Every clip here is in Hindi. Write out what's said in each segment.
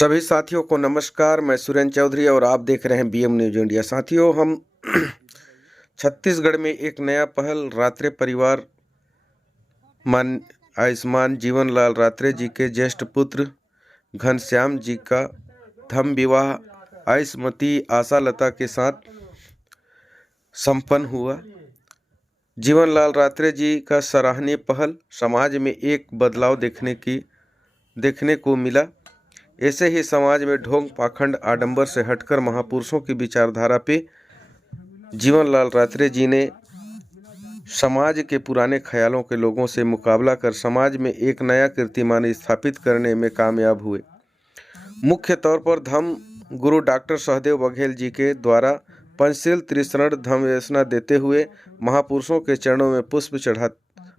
सभी साथियों को नमस्कार। मैं सुरेंद्र चौधरी और आप देख रहे हैं बीएम न्यूज इंडिया। साथियों, हम छत्तीसगढ़ में एक नया पहल रात्रे परिवार मान आयुष्मान जीवन लाल रात्रे जी के ज्येष्ठ पुत्र घनश्याम जी का धम विवाह आयुष्मती आशा लता के साथ संपन्न हुआ। जीवन लाल रात्रे जी का सराहनीय पहल समाज में एक बदलाव देखने को मिला। ऐसे ही समाज में ढोंग पाखंड आडंबर से हटकर महापुरुषों की विचारधारा पे जीवन लाल रात्रे जी ने समाज के पुराने ख्यालों के लोगों से मुकाबला कर समाज में एक नया कीर्तिमान स्थापित करने में कामयाब हुए। मुख्य तौर पर धम्म गुरु डॉक्टर सहदेव बघेल जी के द्वारा पंचशील त्रिशरण धम्म देशना देते हुए महापुरुषों के चरणों में पुष्प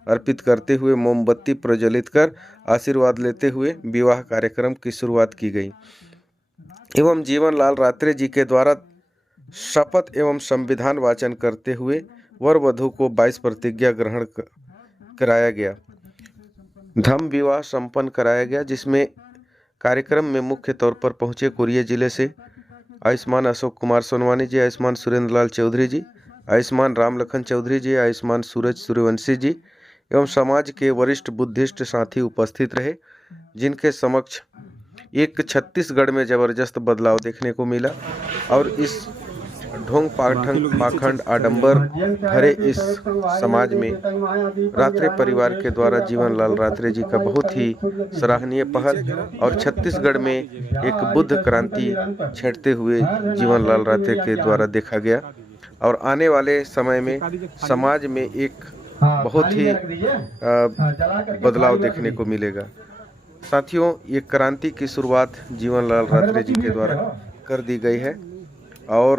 अर्पित करते हुए मोमबत्ती प्रज्वलित कर आशीर्वाद लेते हुए विवाह कार्यक्रम की शुरुआत की गई एवं जीवन लाल रात्रे जी के द्वारा शपथ एवं संविधान वाचन करते हुए वर वधू को 22 प्रतिज्ञा ग्रहण कराया गया। धम्म विवाह संपन्न कराया गया, जिसमें कार्यक्रम में मुख्य तौर पर पहुंचे कोरिया जिले से आयुष्मान अशोक कुमार सोनवानी जी, आयुष्मान सुरेंद्र लाल चौधरी जी, आयुष्मान राम लखन चौधरी जी, आयुष्मान सूरज सूर्यवंशी जी एवं समाज के वरिष्ठ बुद्धिस्ट साथी उपस्थित रहे, जिनके समक्ष एक छत्तीसगढ़ में जबरदस्त बदलाव देखने को मिला और इस ढोंग पाखंड आडंबर भरे इस समाज में रात्रे परिवार के द्वारा जीवन लाल रात्रे जी का बहुत ही सराहनीय पहल और छत्तीसगढ़ में एक बुद्ध क्रांति छेड़ते हुए जीवन लाल रात्रे के द्वारा देखा गया और आने वाले समय में समाज में एक बहुत ही बदलाव देखने को मिलेगा। साथियों, ये क्रांति की शुरुआत जीवन लाल रात्रे जी के द्वारा कर दी गई है और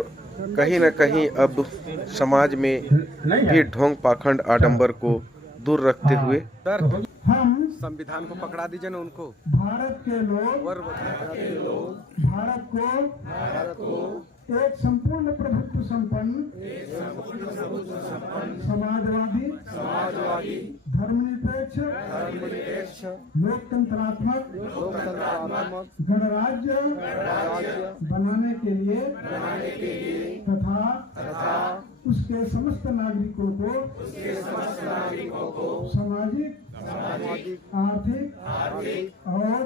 कहीं न कहीं अब समाज में भी ढोंग पाखंड आडंबर को दूर रखते हुए संविधान को पकड़ा दीजिए ना उनको। भारत के लोग भारत को एक संपूर्ण प्रभुत्व संपन्न समाजवादी धर्मनिरपेक्ष लोकतंत्रात्मक गणराज्य बनाने के लिए तथा उसके समस्त नागरिकों को सामाजिक आर्थिक और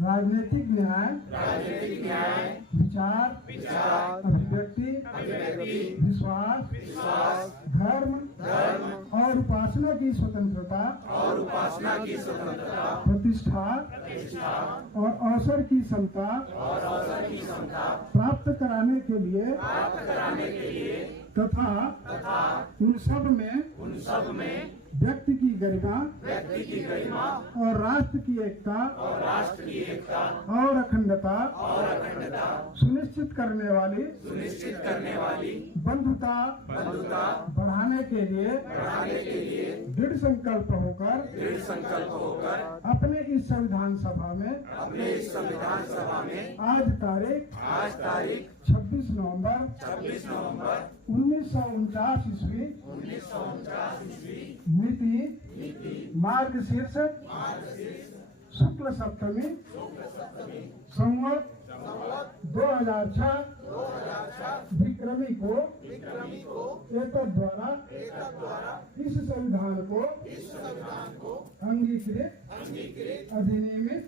राजनीतिक न्याय विचार अभिव्यक्ति विश्वास धर्म और उपासना की स्वतंत्रता प्रतिष्ठा और अवसर की समता प्राप्त कराने के लिए तथा उन सब में व्यक्ति की गरिमा और राष्ट्र की एकता और अखंडता सुनिश्चित करने वाली बंधुता बढ़ाने के लिए दृढ़ संकल्प होकर अपने इस संविधान सभा में आज तारीख 26 नवंबर 1949 ईस्वी मिति मार्गशीर्ष शुक्ल सप्तमी संवत 2006 विक्रमी को एतद द्वारा इस संविधान को अंगीकृत अधिनियमित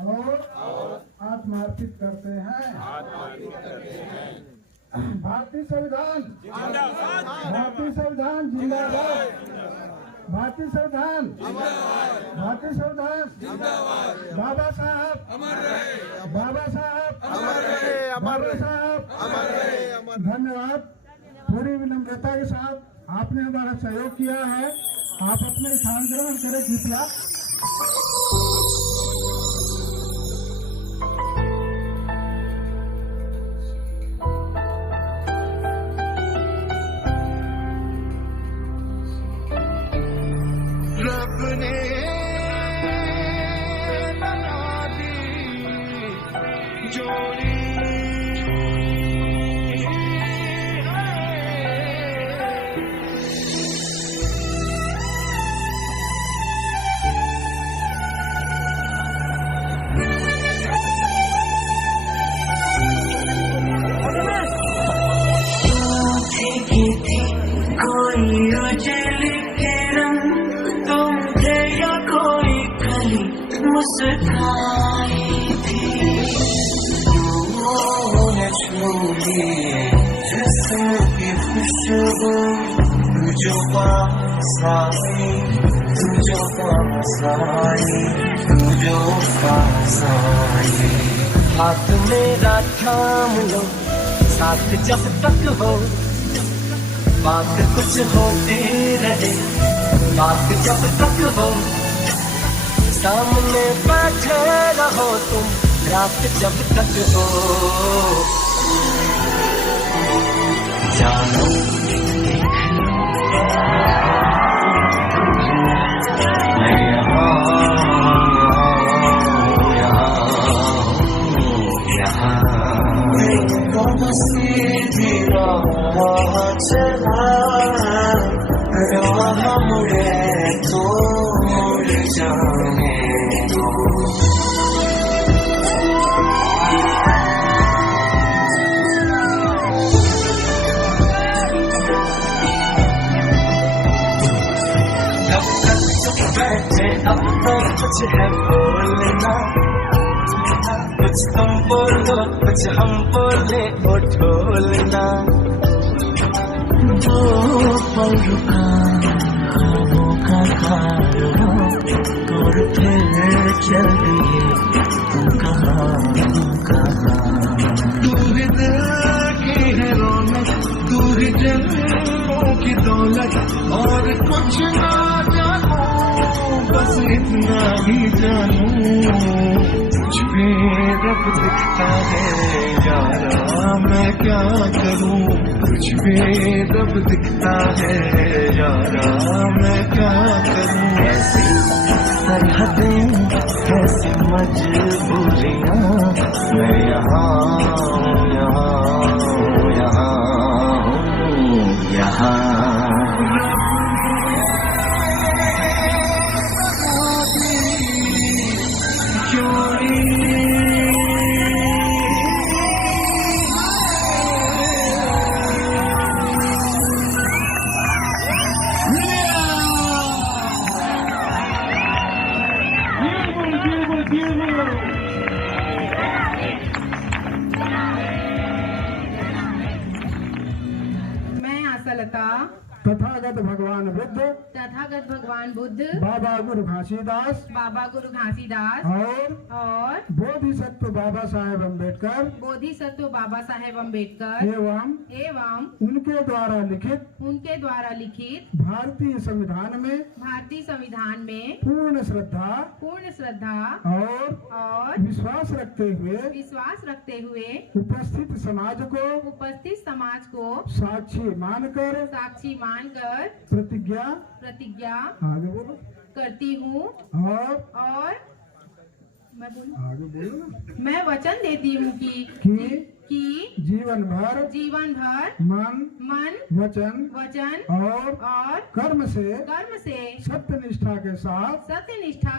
और आत्मार्पित करते हैं। भारतीय संविधान जिंदाबाद। भारतीय संविधान बाबा साहब धन्यवाद। पूरी विनम्रता के साथ आपने हमारा सहयोग किया है। आप अपने स्थान ग्रहण करें कृपया। खुशबू जिस्म की खुशबू तू जो पास आई, तू जो पास आई, तू जो पास आई। हाथ मेरा थाम लो साथ जब तक हो, बात कुछ होते रहे बात जब तक हो। सामने बैठे रहो तुम रात जब तक हो। जानो मैं यहाँ सीधी राह चला, राह मुड़े तो मुड़ जाने दो। जब तक चुप बैठे अब तो कुछ है बोलना, कुछ तुम बोलो कुछ हम बोले वो ढोलना। दो पल रुका ख्वाबों का कारवां, और फिर चल दिए तुम कहाँ तू ही दिल की है रौनक, तू ही जन्मों की दौलत, और कुछ ना जानू बस इतना ही जानू। तुझ में रब दिखता है यारा मैं क्या करूं, तुझ में रब दिखता है यारा मैं क्या करूं। ऐसी सरहदें ऐसी मजबूरियां, मैं यहाँ तथागत भगवान बुद्ध बाबा गुरु घासीदास और बोधिसत्व बाबा साहेब अम्बेडकर एवं उनके द्वारा लिखित भारतीय संविधान में पूर्ण श्रद्धा और विश्वास रखते हुए उपस्थित समाज को साक्षी मानकर प्रतिज्ञा आगे बोलो करती हूँ और मैं बोलूं आगे बोलो ना। मैं वचन देती हूँ कि जीवन भर मन वचन और कर्म से सत्यनिष्ठा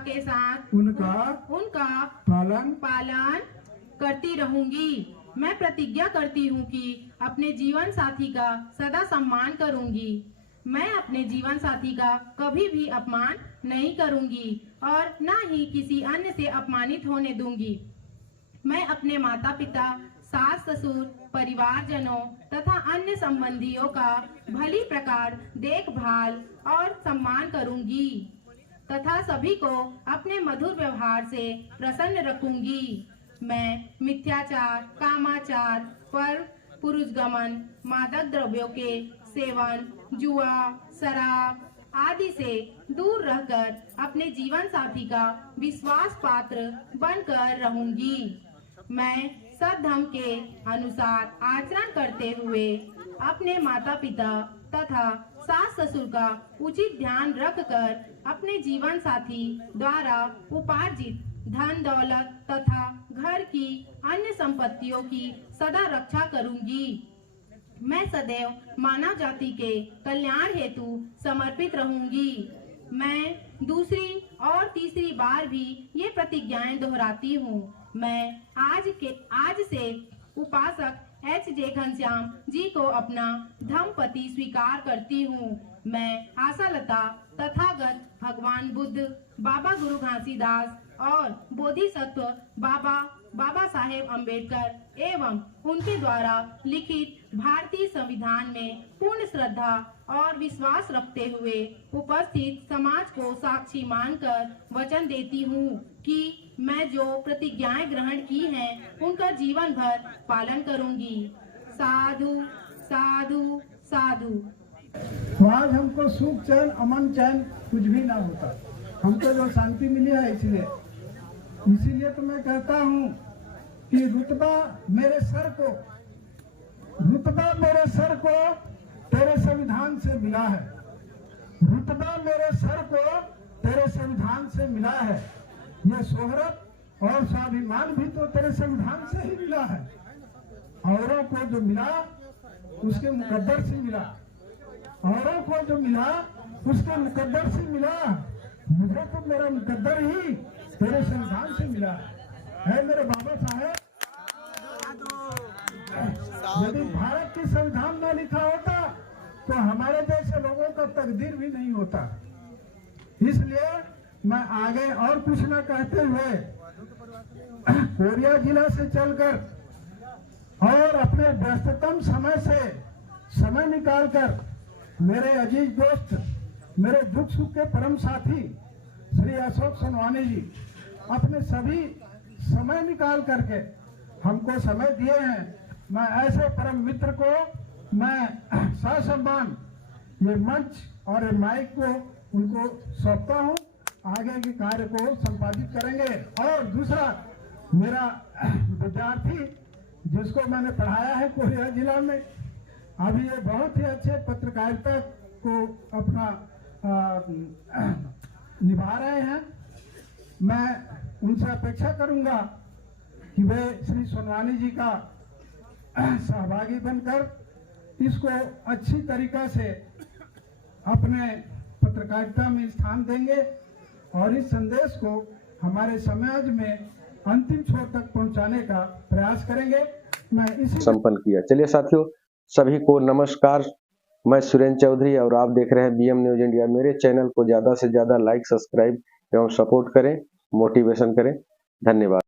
के साथ उनका पालन करती रहूंगी। मैं प्रतिज्ञा करती हूँ कि अपने जीवन साथी का सदा सम्मान करूंगी। मैं अपने जीवन साथी का कभी भी अपमान नहीं करूंगी और न ही किसी अन्य से अपमानित होने दूंगी। मैं अपने माता पिता, सास ससुर, परिवारजनों तथा अन्य संबंधियों का भली प्रकार देखभाल और सम्मान करूंगी तथा सभी को अपने मधुर व्यवहार से प्रसन्न रखूंगी। मैं मिथ्याचार, कामाचार, पर पुरुषगमन, मादक द्रव्यों के सेवन, जुआ, शराब आदि से दूर रहकर अपने जीवन साथी का विश्वास पात्र बनकर रहूंगी। मैं सद्धर्म के अनुसार आचरण करते हुए अपने माता पिता तथा सास ससुर का उचित ध्यान रखकर अपने जीवन साथी द्वारा उपार्जित धन दौलत तथा घर की अन्य संपत्तियों की सदा रक्षा करूंगी। मैं सदैव मानव जाति के कल्याण हेतु समर्पित रहूंगी। मैं दूसरी और तीसरी बार भी ये प्रतिज्ञाएं दोहराती हूँ। मैं आज से उपासक H.J. घनश्याम जी को अपना धर्मपति स्वीकार करती हूँ। मैं आशालता तथागत भगवान बुद्ध, बाबा गुरु घासीदास और बोधिसत्व बाबा बाबा साहेब अम्बेडकर एवं उनके द्वारा लिखित भारतीय संविधान में पूर्ण श्रद्धा और विश्वास रखते हुए उपस्थित समाज को साक्षी मानकर वचन देती हूँ कि मैं जो प्रतिज्ञाएं ग्रहण की हैं उनका जीवन भर पालन करूंगी। साधु साधु साधु। तो आज हमको सुख चैन अमन चैन कुछ भी ना होता, हमको जो शांति मिली है इसीलिए तो मैं कहता हूँ कि रुतबा मेरे सर को तेरे संविधान से मिला है। रुतबा मेरे सर को तेरे संविधान से मिला है। ये शोहरत और स्वाभिमान भी तो तेरे संविधान से ही मिला है। औरों को जो मिला उसके मुकद्दर से मिला, औरों को जो मिला उसके मुकद्दर से मिला। मुझे तो मेरा मुकद्दर ही तेरे संविधान से मिला है मेरे बाबा साहेब। यदि भारत के संविधान में लिखा होता तो हमारे जैसे लोगों का तकदीर भी नहीं होता। इसलिए मैं आगे और कुछ न कहते हुए कोरिया जिला से चलकर और अपने व्यस्ततम समय से समय निकालकर मेरे अजीज दोस्त, मेरे दुख सुख के परम साथी श्री अशोक सोनवानी जी अपने सभी समय निकाल करके हमको समय दिए हैं। मैं ऐसे परम मित्र को मैं ससम्मान ये मंच और ये माइक को उनको सौंपता हूँ, आगे के कार्य को संपादित करेंगे। और दूसरा मेरा विद्यार्थी जिसको मैंने पढ़ाया है कोरिया जिला में, अभी ये बहुत ही अच्छे पत्रकारिता को अपना निभा रहे हैं। मैं उनसे अपेक्षा करूंगा कि वे श्री सोनवानी जी का सहभागी बनकर इसको अच्छी तरीका से अपने पत्रकारिता में स्थान देंगे और इस संदेश को हमारे समाज में अंतिम छोर तक पहुंचाने का प्रयास करेंगे। मैं इसी संपन्न किया। चलिए साथियों, सभी को नमस्कार। मैं सुरेंद्र चौधरी और आप देख रहे हैं बीएम न्यूज इंडिया। मेरे चैनल को ज़्यादा से ज़्यादा लाइक, सब्सक्राइब एवं सपोर्ट करें, मोटिवेशन करें। धन्यवाद।